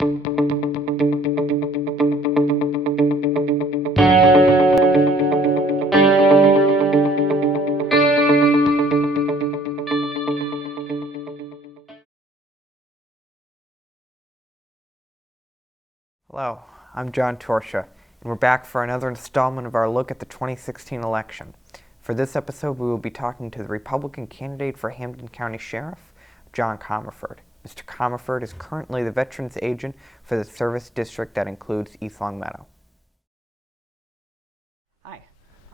Hello, I'm John Torsha, and we're back for another installment of our look at the 2016 election. For this episode, we will be talking to the Republican candidate for Hampden County Sheriff, John Comerford. Mr. Comerford is currently the Veterans Agent for the service district that includes East Longmeadow. Hi,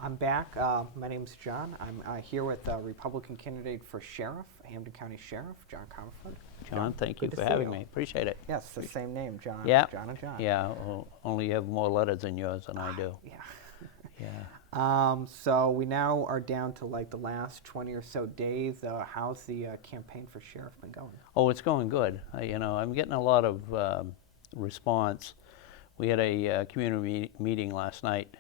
I'm back. My name is John. I'm here with the Republican candidate for Sheriff, Hampden County Sheriff, John Comerford. John, thank you for having me. Appreciate it. Yes, the same name, John. Yeah. John and John. Yeah, only you have more letters than yours than I do. Yeah. Yeah. So we now are down to like the last 20 or so days. How's the campaign for sheriff been going? Oh, it's going good. I'm getting a lot of response. We had a community meeting last night,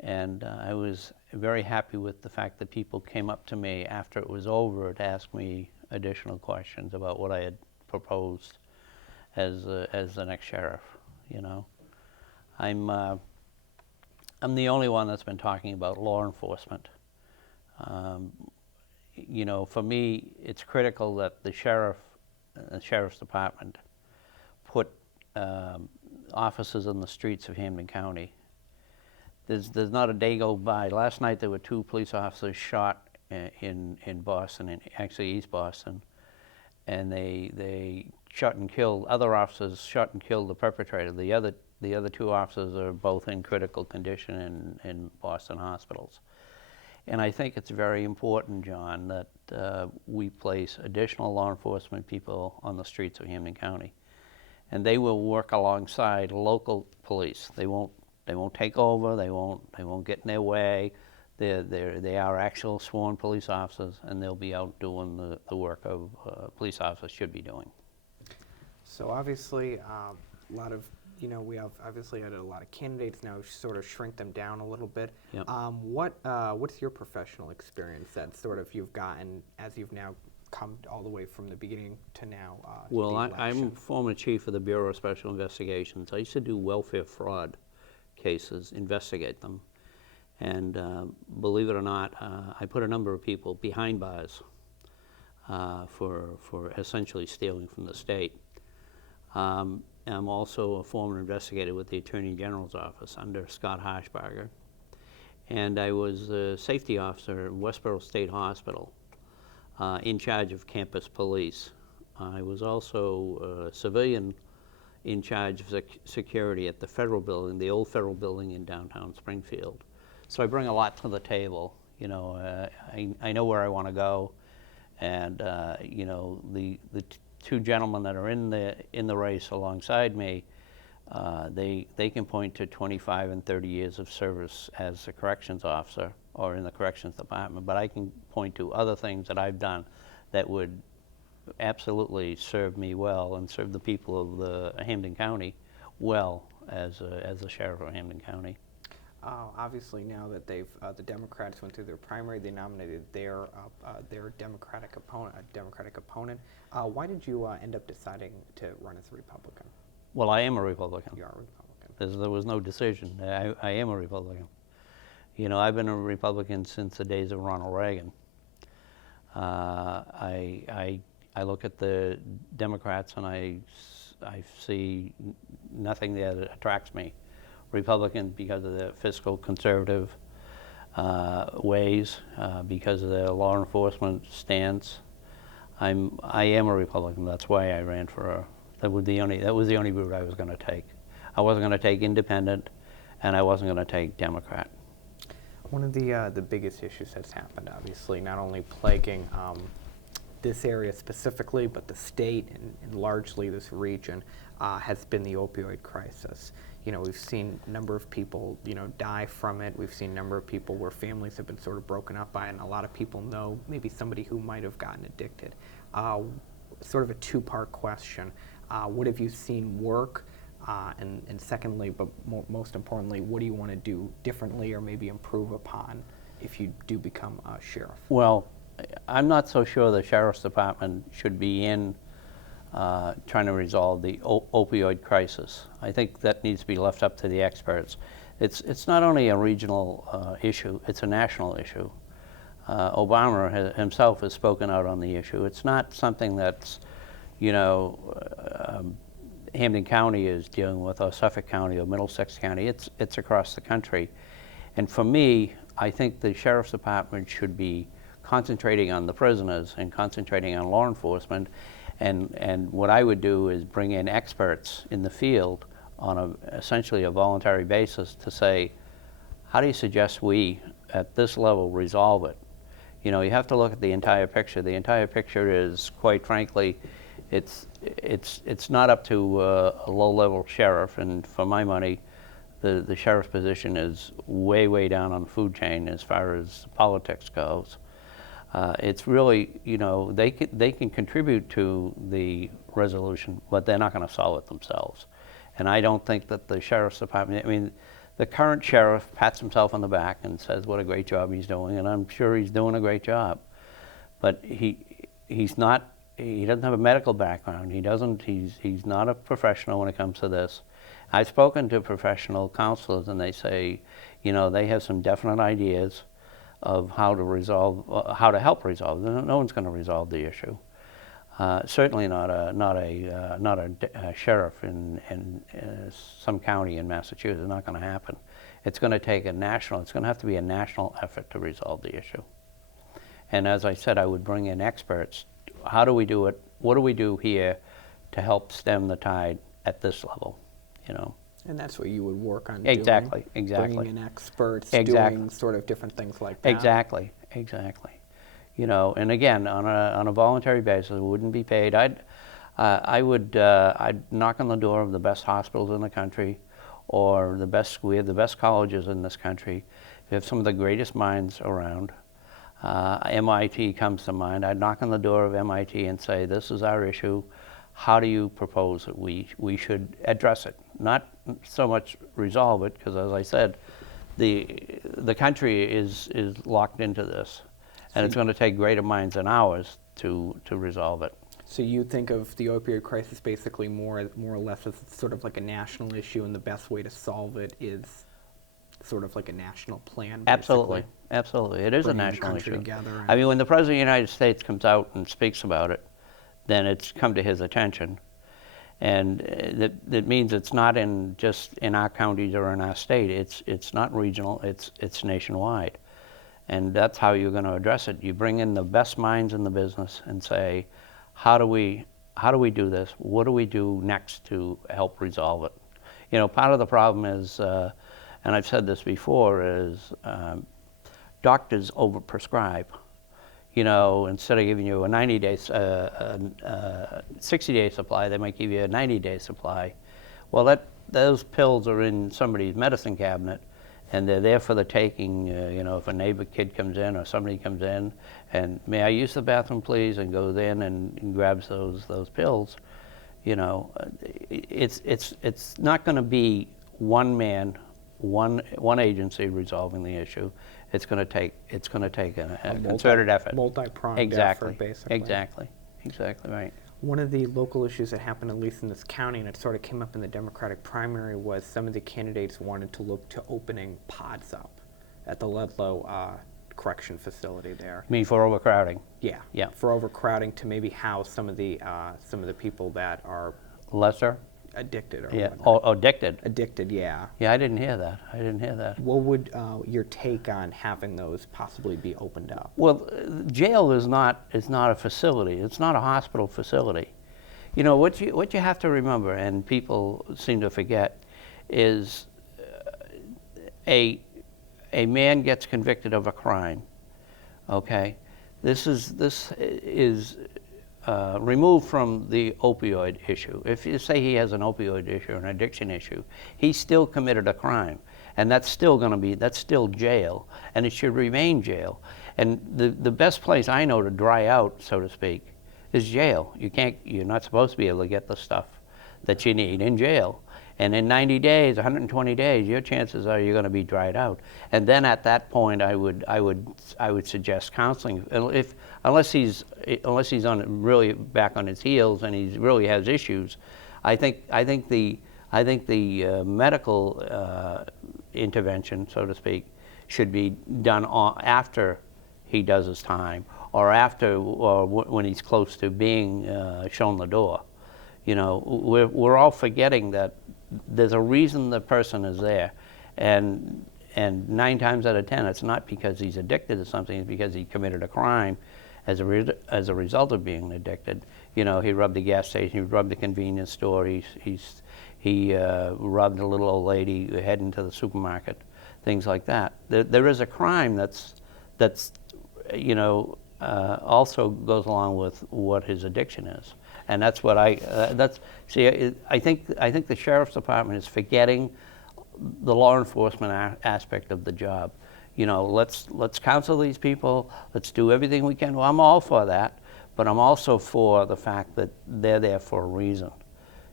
and I was very happy with the fact that people came up to me after it was over to ask me additional questions about what I had proposed as the next sheriff. I'm the only one that's been talking about law enforcement. For me, it's critical that the sheriff's department put officers on the streets of Hampden County. There's not a day go by. Last night there were 2 police officers shot in Boston, actually East Boston, and they shot and killed, other officers shot and killed the perpetrator. The other 2 officers are both in critical condition in Boston hospitals. And I think it's very important, John, that we place additional law enforcement people on the streets of Hampden County. And they will work alongside local police. They won't take over, they won't get in their way. They are actual sworn police officers, and they'll be out doing the work of police officers should be doing. So obviously, a lot of, we have obviously had a lot of candidates now sort of shrink them down a little bit. Yep. What's your professional experience that sort of you've gotten as you've now come all the way from the beginning to now? Well, I'm former chief of the Bureau of Special Investigations. I used to do welfare fraud cases, investigate them. And believe it or not, I put a number of people behind bars for essentially stealing from the state. I'm also a former investigator with the Attorney General's office under Scott Harshbarger. And I was a safety officer at Westboro State Hospital in charge of campus police. I was also a civilian in charge of security at the federal building, the old federal building in downtown Springfield. So I bring a lot to the table. I know where I want to go, and the 2 gentlemen that are in the race alongside me, they can point to 25 and 30 years of service as a corrections officer or in the corrections department, but I can point to other things that I've done that would absolutely serve me well and serve the people of the Hampden County well as the sheriff of Hampden County. Obviously, now that the Democrats went through their primary, they nominated their Democratic opponent. Why did you end up deciding to run as a Republican? Well, I am a Republican. You are a Republican. There was no decision. I am a Republican. I've been a Republican since the days of Ronald Reagan. I look at the Democrats and I see nothing there that attracts me. Republican because of their fiscal conservative ways, because of their law enforcement stance. I am a Republican. That's why I ran for. That was the only route I was going to take. I wasn't going to take independent, and I wasn't going to take Democrat. One of the biggest issues that's happened, obviously, not only plaguing this area specifically, but the state and largely this region, has been the opioid crisis. We've seen a number of people, die from it. We've seen a number of people where families have been sort of broken up by it, and a lot of people know maybe somebody who might have gotten addicted. Sort of a 2-part question. What have you seen work? And secondly, but most importantly, what do you want to do differently or maybe improve upon if you do become a sheriff? Well, I'm not so sure the sheriff's department should be in trying to resolve the opioid crisis. I think that needs to be left up to the experts. It's not only a regional issue, it's a national issue. Obama himself has spoken out on the issue. It's not something that's, you know, Hampden County is dealing with, or Suffolk County, or Middlesex County. It's across the country. And for me, I think the Sheriff's Department should be concentrating on the prisoners and concentrating on law enforcement. And what I would do is bring in experts in the field on essentially a voluntary basis to say, how do you suggest we, at this level, resolve it? You know, you have to look at the entire picture. The entire picture is, quite frankly, it's not up to a low-level sheriff, and for my money, the sheriff's position is way, way down on the food chain as far as politics goes. It's really, you know, they can contribute to the resolution, but they're not going to solve it themselves. And I don't think that the Sheriff's Department, I mean, the current sheriff pats himself on the back and says what a great job he's doing, and I'm sure he's doing a great job. But he doesn't have a medical background. He's not a professional when it comes to this. I've spoken to professional counselors, and they say, you know, they have some definite ideas of how to help resolve. No one's going to resolve the issue. Certainly not a sheriff in some county in Massachusetts. It's not going to happen. It's going to take it's going to have to be a national effort to resolve the issue. And as I said, I would bring in experts. How do we do it? What do we do here to help stem the tide at this level, you know? And that's what you would work on exactly, doing? Exactly. Bringing in experts, exactly. Doing sort of different things like that? Exactly, exactly. You know, and again, on a voluntary basis, it wouldn't be paid. I'd knock on the door of the best hospitals in the country, or we have the best colleges in this country. We have some of the greatest minds around. MIT comes to mind. I'd knock on the door of MIT and say, this is our issue. How do you propose that we should address it? Not so much resolve it, because as I said, the country is locked into this. And it's going to take greater minds than ours to resolve it. So you think of the opioid crisis basically more or less as sort of like a national issue, and the best way to solve it is sort of like a national plan, basically? Absolutely, absolutely. It is a national issue. I mean, when the President of the United States comes out and speaks about it, then it's come to his attention. And that means it's not just in our counties or in our state. It's not regional, it's nationwide. And that's how you're going to address it. You bring in the best minds in the business and say, how do we do this? What do we do next to help resolve it? You know, part of the problem is, and I've said this before, is doctors overprescribe. You know, instead of giving you a 60-day supply, they might give you a 90-day supply. Well, those pills are in somebody's medicine cabinet, and they're there for the taking. You know, if a neighbor kid comes in or somebody comes in and, may I use the bathroom please, and goes in and grabs those pills, you know, it's not going to be one man, one agency resolving the issue. It's going to take a concerted effort. Multi-pronged effort, basically. Exactly right. One of the local issues that happened, at least in this county, and it sort of came up in the Democratic primary, was some of the candidates wanted to look to opening pods up at the Ludlow correction facility there. You mean for overcrowding? Yeah. Yeah. For overcrowding, to maybe house some of the people that are lesser addicted or yeah. whatnot. Oh, addicted. Addicted, yeah. Yeah, I didn't hear that. What would your take on having those possibly be opened up? Well, jail is not a facility. It's not a hospital facility. You know, what you have to remember, and people seem to forget, is a man gets convicted of a crime. Okay, this is removed from the opioid issue. If you say he has an opioid issue, an addiction issue, he still committed a crime, and that's still jail, and it should remain jail. And the best place I know to dry out, so to speak, is jail. You're not supposed to be able to get the stuff that you need in jail. And in 90 days, 120 days, your chances are you're going to be dried out. And then at that point, I would suggest counseling. Unless he's on really back on his heels and he really has issues, I think the medical intervention, so to speak, should be done after he does his time, or when he's close to being shown the door. You know, we're all forgetting that there's a reason the person is there, and 9 times out of 10, it's not because he's addicted to something; it's because he committed a crime as a result of being addicted. You know, he robbed the gas station, he robbed the convenience store, he robbed a little old lady heading to the supermarket, things like that. There is a crime that's you know, also goes along with what his addiction is. And that's what I think the sheriff's department is forgetting the law enforcement aspect of the job. You know, let's counsel these people. Let's do everything we can. Well, I'm all for that, but I'm also for the fact that they're there for a reason.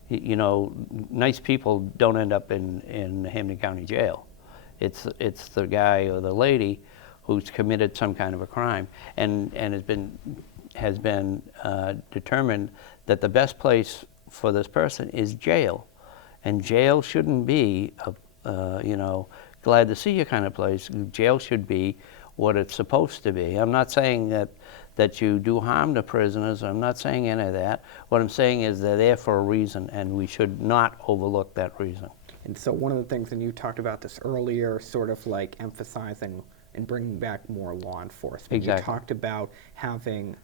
You know, nice people don't end up in Hampden County Jail. It's the guy or the lady who's committed some kind of a crime and has been determined that the best place for this person is jail, and jail shouldn't be you know, glad to see you kind of place. Jail should be what it's supposed to be. I'm not saying that you do harm to prisoners. I'm not saying any of that. What I'm saying is they're there for a reason, and we should not overlook that reason. And so one of the things, and you talked about this earlier, sort of like emphasizing and bringing back more law enforcement. Exactly. You talked about having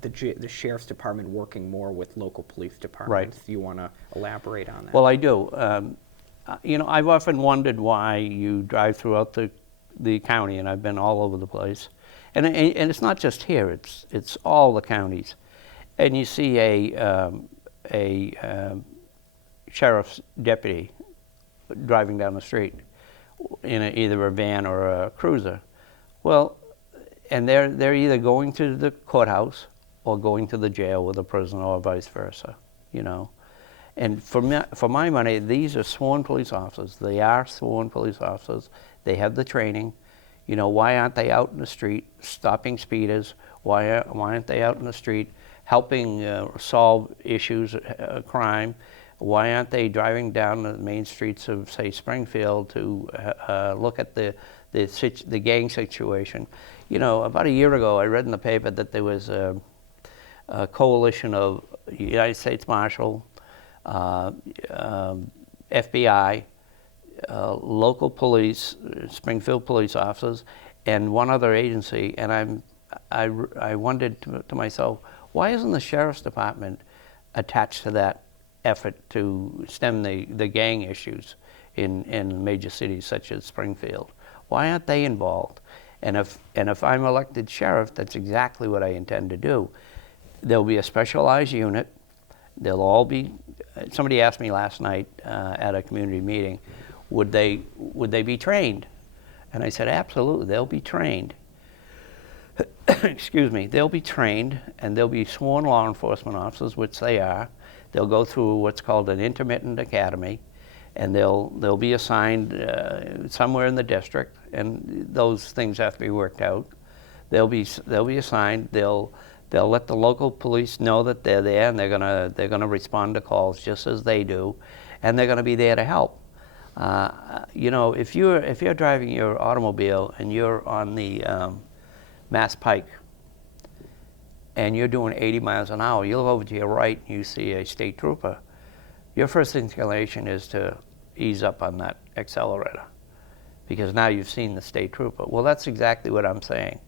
the sheriff's department working more with local police departments. Right. Do you want to elaborate on that? Well, I do. You know, I've often wondered why you drive throughout the county, and I've been all over the place. And it's not just here; it's all the counties. And you see a sheriff's deputy driving down the street in either a van or a cruiser. Well, and they're either going to the courthouse or going to the jail with a prisoner, or vice versa. You know. And for my money, these are sworn police officers. They are sworn police officers. They have the training. You know, why aren't they out in the street stopping speeders? Why aren't they out in the street helping solve issues, crime? Why aren't they driving down the main streets of, say, Springfield to look at the gang situation? You know, about a year ago, I read in the paper that there was a coalition of United States Marshal, FBI, local police, Springfield police officers, and one other agency. And I wondered to myself, why isn't the sheriff's department attached to that effort to stem the gang issues in major cities such as Springfield? Why aren't they involved? And if I'm elected sheriff, that's exactly what I intend to do. There'll be a specialized unit. They'll all be. Somebody asked me last night at a community meeting, would they be trained? And I said, absolutely, they'll be trained. Excuse me, they'll be trained, and they'll be sworn law enforcement officers, which they are. They'll go through what's called an intermittent academy, and they'll be assigned somewhere in the district, and those things have to be worked out. They'll be assigned. They'll let the local police know that they're there, and they're gonna respond to calls just as they do, and they're gonna be there to help. You know, if you're driving your automobile and you're on the Mass Pike and you're doing 80 miles an hour, you look over to your right and you see a state trooper. Your first inclination is to ease up on that accelerator because now you've seen the state trooper. Well, that's exactly what I'm saying.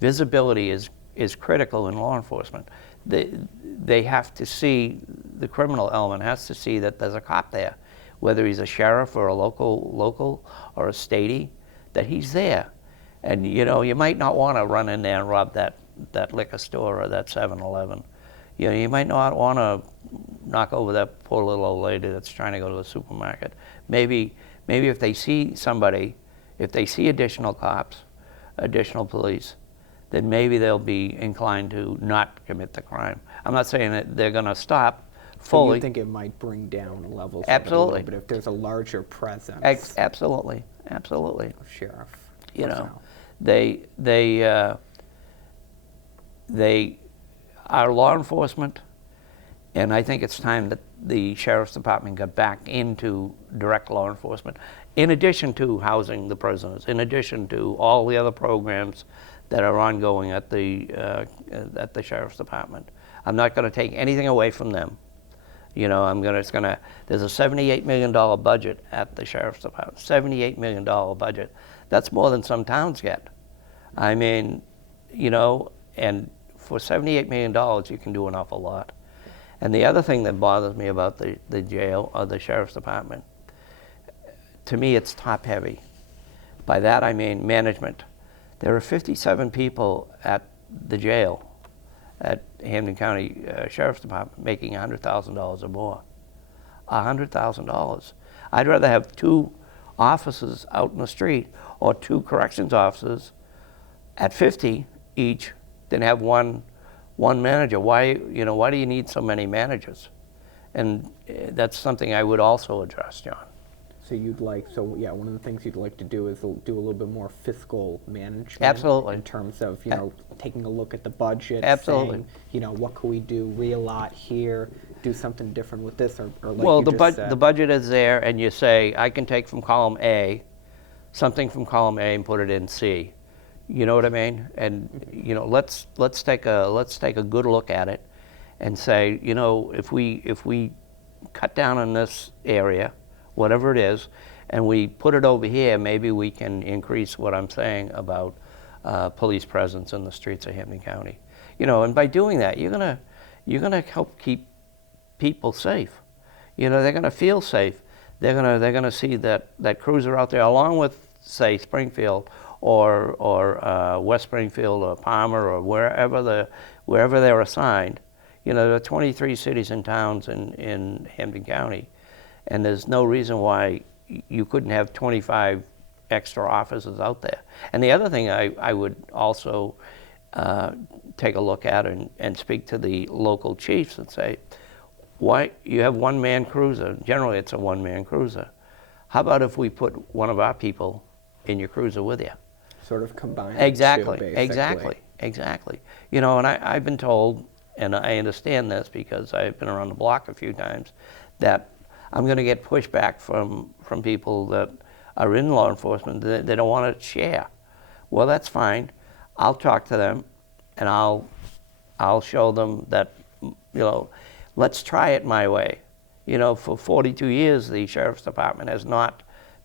Visibility is critical in law enforcement. They have to see, the criminal element has to see that there's a cop there, whether he's a sheriff or a local or a statey, that he's there. And you know, you might not want to run in there and rob that liquor store or that 7-Eleven. You know, you might not want to knock over that poor little old lady that's trying to go to the supermarket. Maybe if they see somebody, if they see additional cops, additional police, then maybe they'll be inclined to not commit the crime. I'm not saying that they're going to stop So fully. you think it might bring down levels Absolutely. of it a little bit if there's a larger presence Absolutely, absolutely. of sheriff You know, personnel? they are law enforcement, and I think it's time that the sheriff's department got back into direct law enforcement, in addition to housing the prisoners, in addition to all the other programs that are ongoing at the sheriff's department. I'm not going to take anything away from them. You know, there's a $78 million budget at the sheriff's department, $78 million budget. That's more than some towns get. I mean, you know, and for $78 million, you can do an awful lot. And the other thing that bothers me about the jail or the sheriff's department, to me, it's top heavy. By that, I mean management. There are 57 people at the jail at Hampden County Sheriff's Department making $100,000 or more. $100,000. I'd rather have 2 officers out in the street or 2 corrections officers at 50 each than have one manager. Why do you need so many managers? And that's something I would also address, John. So one of the things you'd like to do is do a little bit more fiscal management. Absolutely. In terms of, taking a look at the budget. Absolutely. Saying, what can we do, re-allot here, do something different with this, or like Well, you just said. the budget is there, and you say, I can take from column A, something from column A and put it in C. You know what I mean? And, let's take a good look at it and say, if we cut down on this area, whatever it is, and we put it over here, maybe we can increase what I'm saying about police presence in the streets of Hampden County. And by doing that, you're gonna help keep people safe. They're gonna feel safe. They're gonna see that cruiser out there, along with, say, Springfield or West Springfield or Palmer or wherever they're assigned. There are 23 cities and towns in Hampden County. And there's no reason why you couldn't have 25 extra officers out there. And the other thing I would also take a look at and speak to the local chiefs and say, why you have one-man cruiser? Generally, it's a one-man cruiser. How about if we put one of our people in your cruiser with you? Sort of combine Exactly, the two, basically. exactly. And I've been told, and I understand this because I've been around the block a few times, that I'm going to get pushback from people that are in law enforcement. They don't want to share. Well, that's fine. I'll talk to them, and I'll show them that, let's try it my way. For 42 years, the Sheriff's Department has not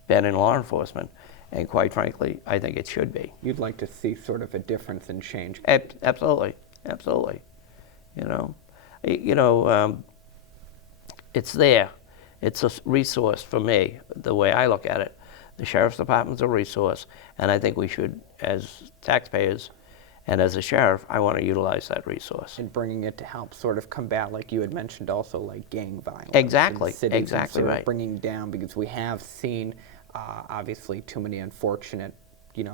been in law enforcement, and quite frankly, I think it should be. You'd like to see sort of a difference and change. Absolutely. It's there. It's a resource for me, the way I look at it. The Sheriff's Department's a resource, and I think we should, as taxpayers and as a sheriff, I want to utilize that resource. And bringing it to help sort of combat, like you had mentioned also, like gang violence. Exactly, in cities, exactly and sort right. of bringing down, because we have seen, obviously, too many unfortunate,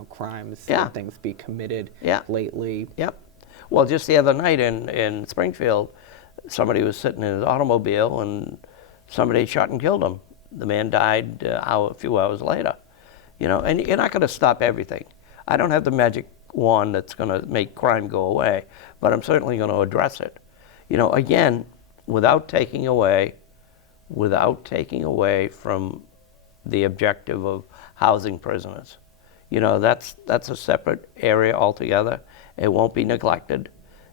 crimes Yeah. and things be committed Yeah. lately. Yep. Well, just the other night in Springfield, somebody was sitting in his automobile and somebody shot and killed him. The man died a few hours later. And you're not going to stop everything. I don't have the magic wand that's going to make crime go away, but I'm certainly going to address it. Again, without taking away from the objective of housing prisoners. That's a separate area altogether. It won't be neglected.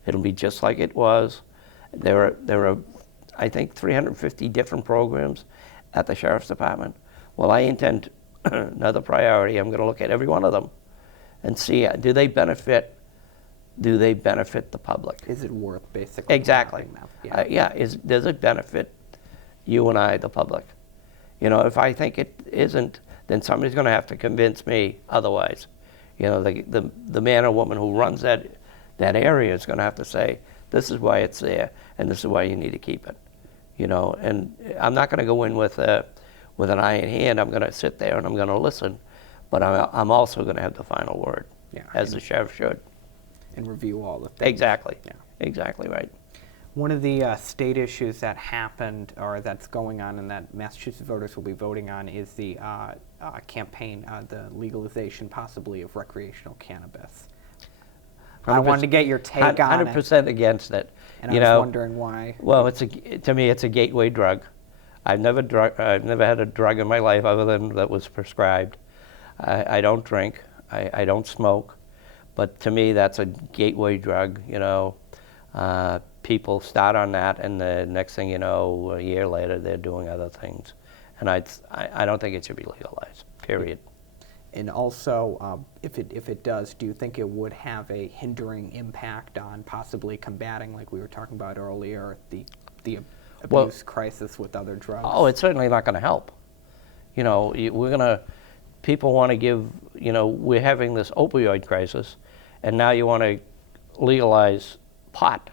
It'll be just like it was. There are I think 350 different programs at the Sheriff's Department. Well, I intend, another priority, I'm going to look at every one of them and see, do they benefit the public? Is it worth basically Exactly. having them? Yeah. Does it benefit you and I, the public? If I think it isn't, then somebody's going to have to convince me otherwise. The man or woman who runs that area is going to have to say, this is why it's there, and this is why you need to keep it. And I'm not going to go in with an iron hand. I'm going to sit there and I'm going to listen, but I'm also going to have the final word, as the sheriff should. And review all the things. Exactly. Yeah. Exactly right. One of the state issues that happened, or that's going on, and that Massachusetts voters will be voting on, is the campaign, the legalization possibly of recreational cannabis. I wanted to get your take on it. 100% against it. And I was wondering why. Well, to me, it's a gateway drug. I've never had a drug in my life other than that was prescribed. I don't drink. I don't smoke. But to me, that's a gateway drug. People start on that, and the next thing you know, a year later, they're doing other things. And I don't think it should be legalized. Period. And also, if it does, do you think it would have a hindering impact on possibly combating, like we were talking about earlier, the abuse crisis with other drugs? Oh, it's certainly not going to help. People want to give, we're having this opioid crisis, and now you want to legalize pot.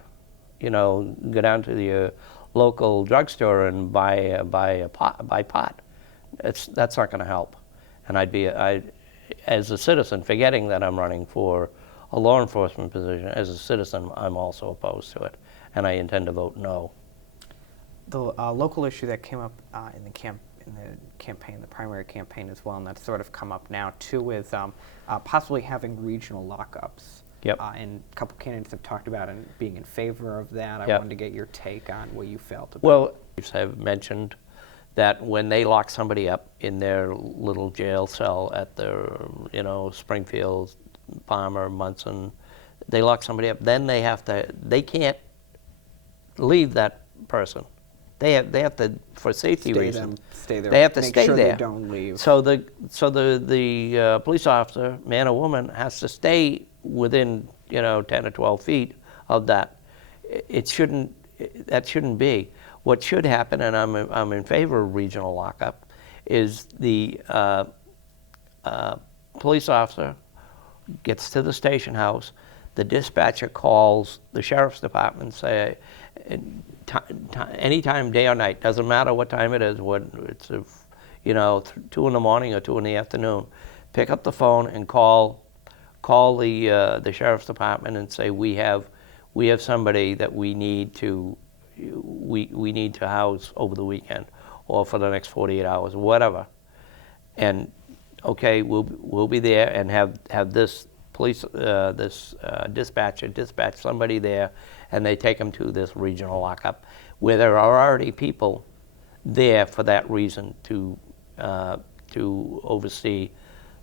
Go down to the local drugstore and buy pot. That's not going to help. And as a citizen, forgetting that I'm running for a law enforcement position, as a citizen, I'm also opposed to it, and I intend to vote no. The local issue that came up in the campaign, the primary campaign as well, and that's sort of come up now too, is possibly having regional lockups. Yep. And a couple candidates have talked about being in favor of that. I Yep. wanted to get your take on what you felt about Well, have mentioned that when they lock somebody up in their little jail cell at Springfield, Palmer, Munson, they lock somebody up, then they can't leave that person. They have to, for safety reasons, stay there. they have to make stay sure there. They don't leave. So the police officer, man or woman, has to stay within 10 or 12 feet of that. That shouldn't be. What should happen, and I'm in favor of regional lockup, is the police officer gets to the station house, the dispatcher calls the sheriff's department, say, anytime, day or night, doesn't matter what time it is, when it's 2 in the morning or 2 in the afternoon, pick up the phone and call the sheriff's department and say, we have somebody that we need to house over the weekend or for the next 48 hours, whatever. And okay, we'll be there and have this police dispatcher dispatch somebody there, and they take them to this regional lockup where there are already people there for that reason to oversee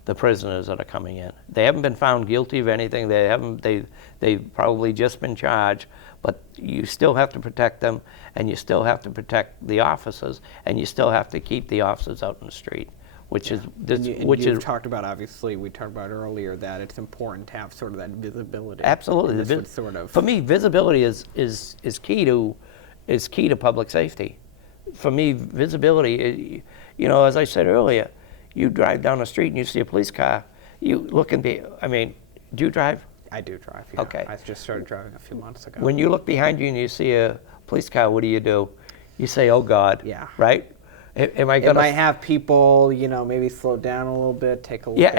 the prisoners that are coming in. They haven't been found guilty of anything. They've probably just been charged, but you still have to protect them, and you still have to protect the officers, and you still have to keep the officers out in the street, which is you've talked about, obviously, we talked about earlier that it's important to have sort of that visibility. Absolutely. This would sort of, for me, visibility is key to public safety. For me, visibility, as I said earlier, you drive down the street and you see a police car, you look and do you drive? I do drive, yeah. Okay. I just started driving a few months ago. When you look behind you and you see a police car, what do? You say, oh God, yeah. Right? Am I it gonna might have people, maybe slow down a little bit, take a look at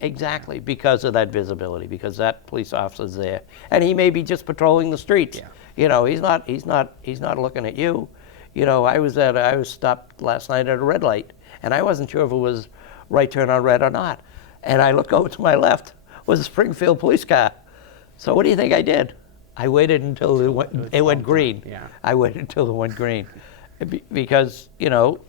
exactly, because of that visibility, because that police officer's there. And he may be just patrolling the streets. Yeah. He's not looking at you. I was stopped last night at a red light, and I wasn't sure if it was right turn on red or not. And I looked over to my left, was a Springfield police car. So what do you think I did? I waited until it went green. Yeah. I waited until it went green. Because,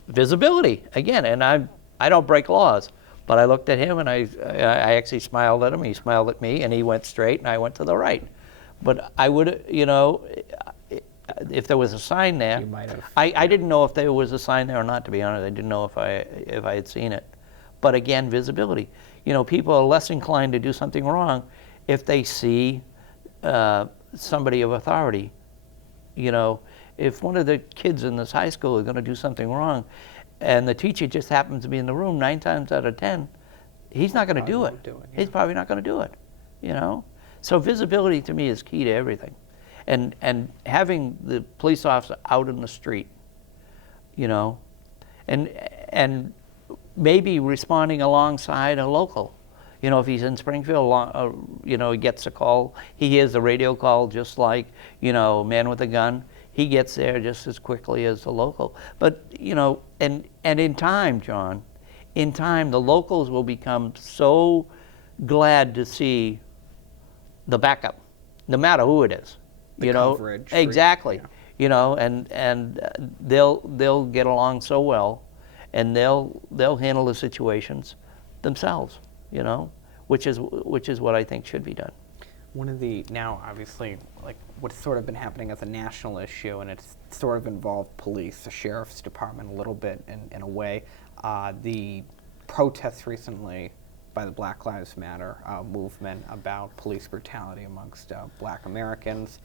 visibility, again, and I don't break laws, but I looked at him and I actually smiled at him, he smiled at me, and he went straight and I went to the right. But I would, if there was a sign there, You might have. I didn't know if there was a sign there or not, to be honest. I didn't know if I had seen it. But again, visibility. People are less inclined to do something wrong if they see somebody of authority. If one of the kids in this high school is going to do something wrong, and the teacher just happens to be in the room 9 times out of 10, he's not going to do it. He's probably not going to do it. So visibility to me is key to everything, and having the police officer out in the street, and maybe responding alongside a local, You know, if he's in Springfield, you know, he gets a call. He hears the radio call just like, you know, man with a gun. He gets there just as quickly as the local. But, you know, and in time, John, in time, the locals will become so glad to see the backup, no matter who it is. The you know, coverage. exactly. Yeah. You know, and they'll get along so well, and they'll handle the situations themselves. You know, which is what I think should be done. One of the, now obviously, like what's sort of been happening as a national issue, and it's sort of involved police, the sheriff's department a little bit in a way. The protests recently by the Black Lives Matter movement about police brutality amongst Black Americans.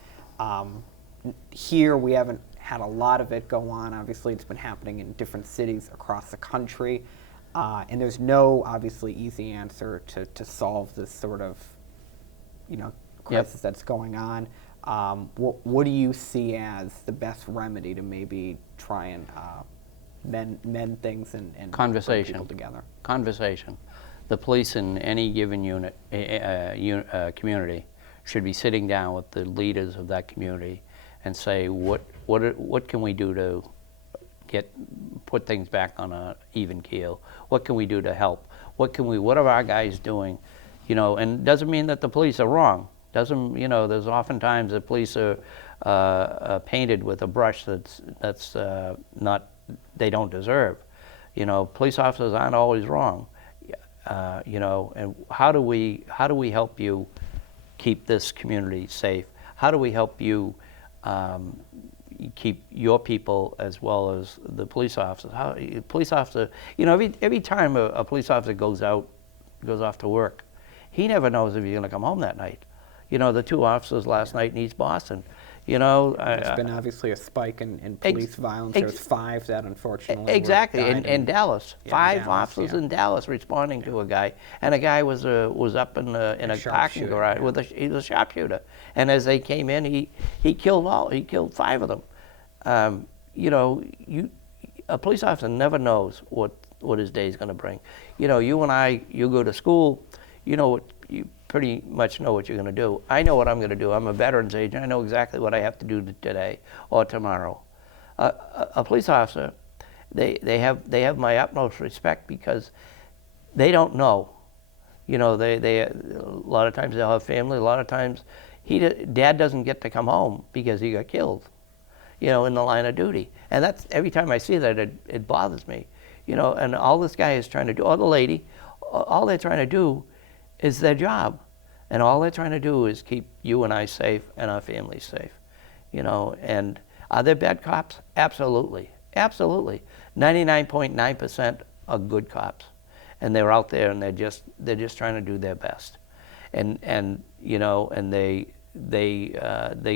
Here we haven't had a lot of it go on. Obviously, it's been happening in different cities across the country. And there's no, obviously, easy answer to solve this sort of, you know, crisis that's going on. What do you see as the best remedy to maybe try and mend things and bring Conversation. people together? Conversation. The police in any given community should be sitting down with the leaders of that community and say, what can we do to put things back on an even keel? What can we do to help? What are our guys doing? You know, and it doesn't mean that the police are wrong. Doesn't, you know, there's oftentimes the police are painted with a brush that's not, they don't deserve. You know, police officers aren't always wrong. You know, and how do we help you keep this community safe? How do we help you keep your people as well as the police officers? Police officer, you know, every time a police officer goes off to work, he never knows if he's going to come home that night. You know, the two officers last night in East Boston, you know. There's been obviously a spike in police violence. There's 5 that unfortunately exactly died in Dallas. Yeah, 5 Dallas, officers yeah. in Dallas responding to a guy, and a guy was up in a parking sharpshooter, garage yeah. he was a sharpshooter, and as they came in, he killed 5 of them. You know, a police officer never knows what his day is going to bring. You know, you and I, you go to school, you know, you pretty much know what you're going to do. I know what I'm going to do. I'm a veterans agent. I know exactly what I have to do today or tomorrow. A police officer, they have my utmost respect because they don't know. You know, they a lot of times they'll have family. A lot of times, Dad doesn't get to come home because he got killed, you know, in the line of duty. And that's, every time I see that, it bothers me. You know, and all this guy is trying to do, or the lady, all they're trying to do is their job. And all they're trying to do is keep you and I safe and our families safe. You know, and are there bad cops? Absolutely. Absolutely. 99.9% are good cops. And they're out there and they're just trying to do their best. And you know, and they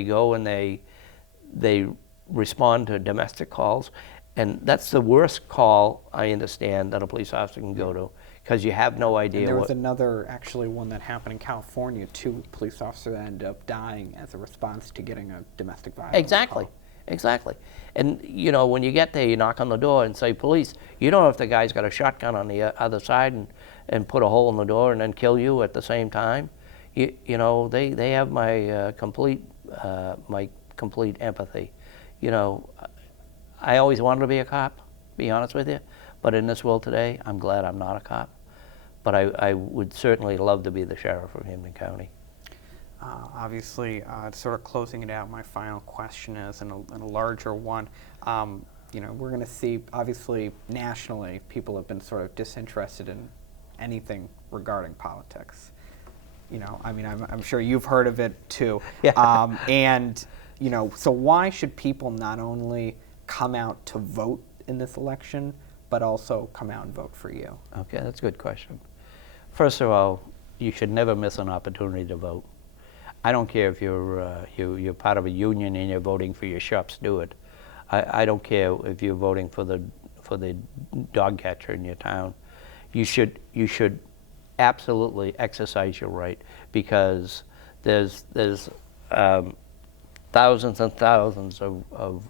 go and they respond to domestic calls. And that's the worst call, I understand, that a police officer can go to, because you have no idea. And there was another, actually, one that happened in California. 2 police officers ended up dying as a response to getting a domestic violence Exactly. call. Exactly. And, you know, when you get there, you knock on the door and say, police. You don't know if the guy's got a shotgun on the other side and put a hole in the door and then kill you at the same time. You know, they have my complete empathy. You know, I always wanted to be a cop, be honest with you. But in this world today, I'm glad I'm not a cop. But I would certainly love to be the sheriff of Hamden County. Obviously, sort of closing it out, my final question is, and a larger one, you know, we're going to see, obviously, nationally, people have been sort of disinterested in anything regarding politics. You know, I mean, I'm sure you've heard of it too. Yeah. And, you know, so why should people not only come out to vote in this election, but also come out and vote for you? Okay, that's a good question. First of all, you should never miss an opportunity to vote. I don't care if you're part of a union and you're voting for your shop steward. I don't care if you're voting for the dog catcher in your town. You should absolutely exercise your right, because there's thousands and thousands of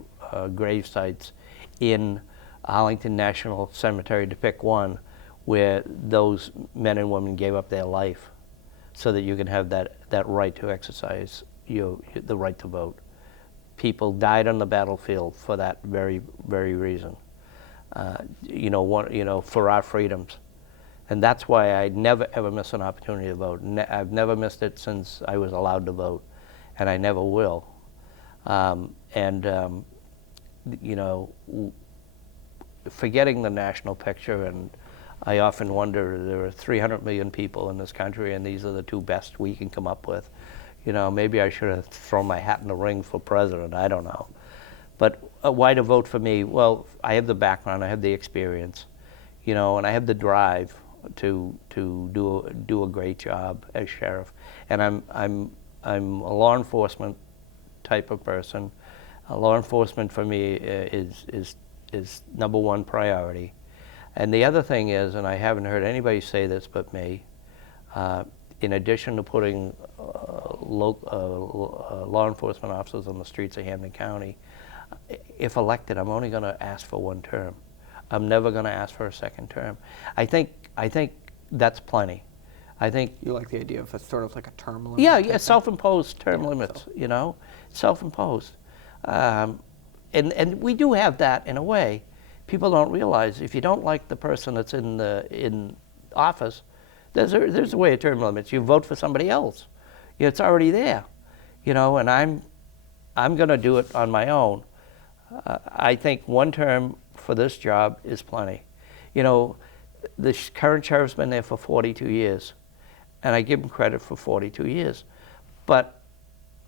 grave sites in Arlington National Cemetery, to pick one, where those men and women gave up their life so that you can have that right to exercise the right to vote. People died on the battlefield for that very, very reason. For our freedoms. And that's why I never, ever miss an opportunity to vote. I've never missed it since I was allowed to vote, and I never will. Forgetting the national picture, and I often wonder, there are 300 million people in this country, and these are the two best we can come up with. Maybe I should have thrown my hat in the ring for president, I don't know. But why to vote for me? Well, I have the background, I have the experience, and I have the drive to do a great job as sheriff. And I'm a law enforcement type of person. Law enforcement for me is number one priority. And the other thing is, and I haven't heard anybody say this but me, in addition to putting law enforcement officers on the streets of Hampden County, if elected, I'm only going to ask for one term. I'm never going to ask for a second term. I think that's plenty. I think You like the idea of a sort of like a term limit? yeah, type yeah, thing? self-imposed term limits. Self-imposed, and we do have that in a way. People don't realize if you don't like the person that's in office, there's a way of term limits. You vote for somebody else. It's already there, and I'm going to do it on my own. I think one term for this job is plenty. The current sheriff's been there for 42 years, and I give him credit for 42 years. But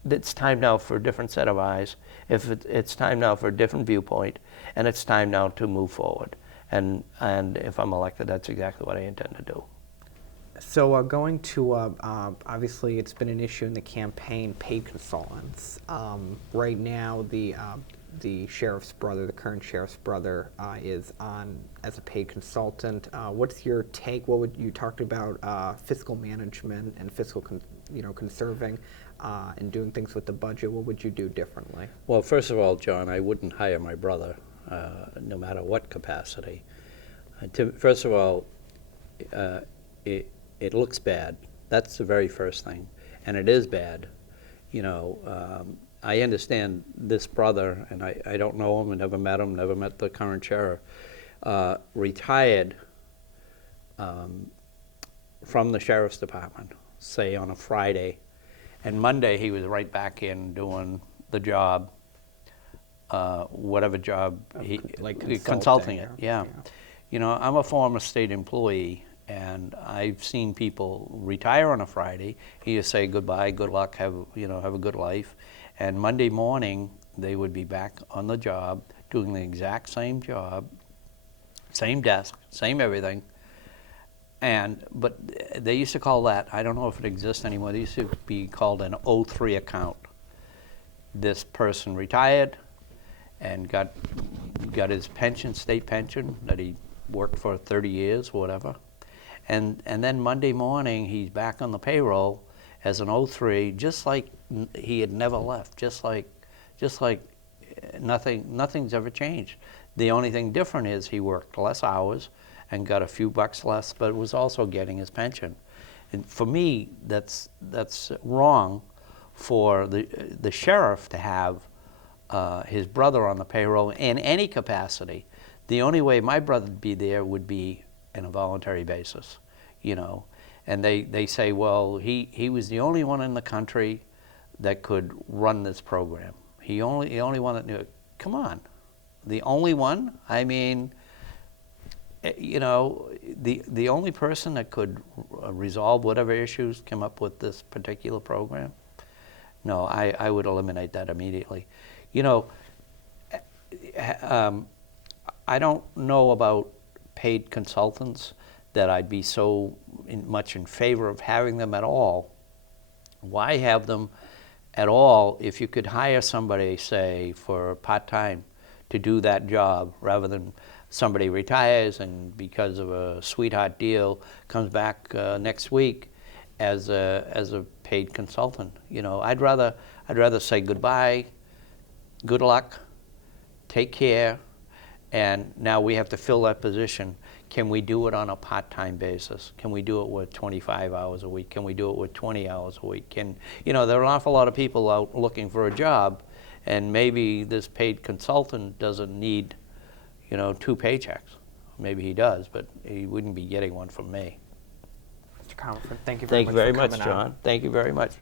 it's time now for a different set of eyes. It's time now for a different viewpoint, and it's time now to move forward. And if I'm elected, that's exactly what I intend to do. So going to, obviously it's been an issue in the campaign, paid consultants. Right now, the sheriff's brother, the current sheriff's brother, is on as a paid consultant. What's your take? You talked about fiscal management and conserving and doing things with the budget. What would you do differently? Well, first of all, John, I wouldn't hire my brother, no matter what capacity. First of all, it looks bad. That's the very first thing, and it is bad. I understand this brother, and I don't know him, I never met him, never met the current sheriff, retired from the sheriff's department, say on a Friday, and Monday he was right back in doing the job, whatever job Like consulting it. or- Yeah. I'm a former state employee, and I've seen people retire on a Friday. You just say goodbye, good luck, have a good life, and Monday morning they would be back on the job doing the exact same job, same desk, same everything. But they used to call that, I don't know if it exists anymore, they used to be called an O3 account. This person retired and got his pension, state pension, that he worked for 30 years, whatever. And then Monday morning, he's back on the payroll as an O3, just like he had never left, just like nothing's ever changed. The only thing different is he worked less hours and got a few bucks less, but was also getting his pension. And for me, that's wrong for the sheriff to have his brother on the payroll in any capacity. The only way my brother would be there would be on a voluntary basis, And they say, well, he was the only one in the country that could run this program. The only one that knew it. Come on, the only one? I mean, the only person that could resolve whatever issues came up with this particular program? No, I would eliminate that immediately. I don't know about paid consultants that I'd be so much in favor of having them at all. Why have them at all if you could hire somebody, say, for part-time to do that job, rather than somebody retires and because of a sweetheart deal comes back next week as a paid consultant. I'd rather say goodbye, good luck, take care, and now we have to fill that position. Can we do it on a part-time basis? Can we do it with 25 hours a week? Can we do it with 20 hours a week? There are an awful lot of people out looking for a job, and maybe this paid consultant doesn't need, 2 paychecks. Maybe he does, but he wouldn't be getting one from me. Mr. Comerford, thank you very Thank much you very for much, coming out. John. Thank you very much.